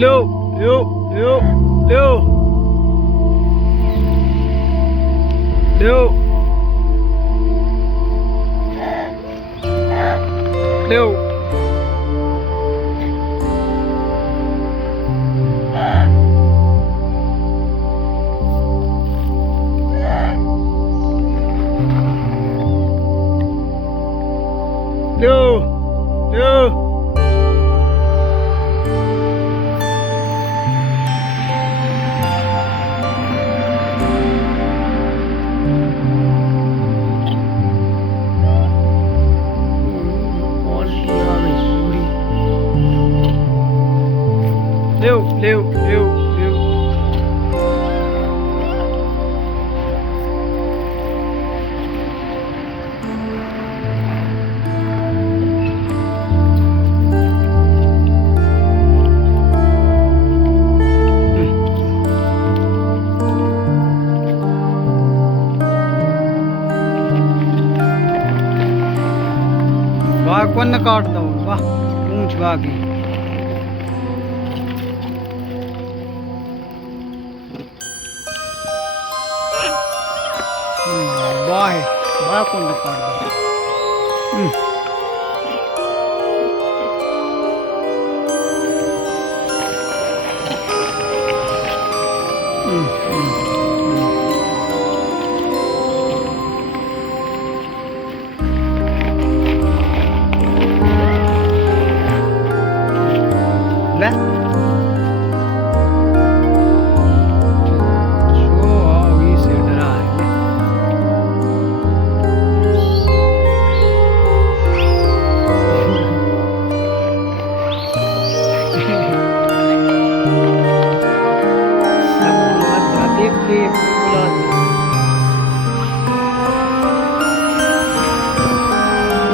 लो लो लो लो लो लो लो लो लो लो लो लो वाह कौन काट दो वाह पूंछ बाकी वाह वाह कौन काट दो ले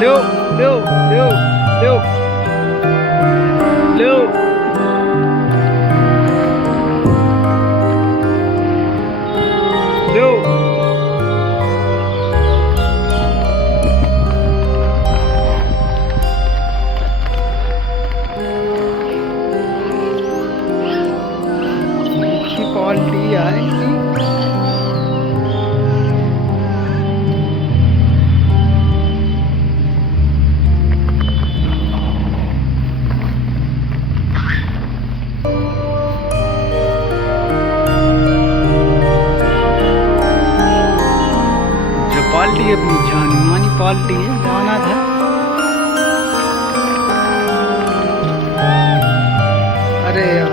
लो लो लो लो लो लो अच्छी क्वालिटी है इनकी पाल्टी अपनी जानी मानी पाल्टी है जाना था अरे यार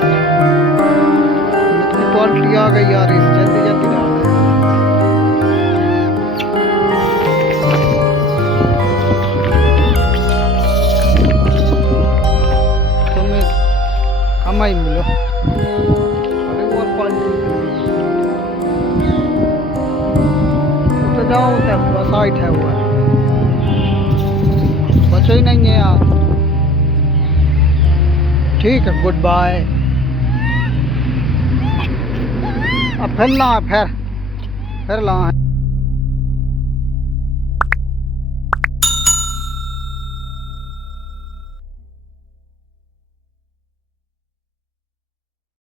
इतनी पाल्टी आ गई यार इस जल्दी जल्दी तुम्हें हम ही मिलो अरे वो पाल्टी जाओ तो साइट है वो बचा ही नहीं है यार ठीक है गुड बाय अब फिर ला फिर ला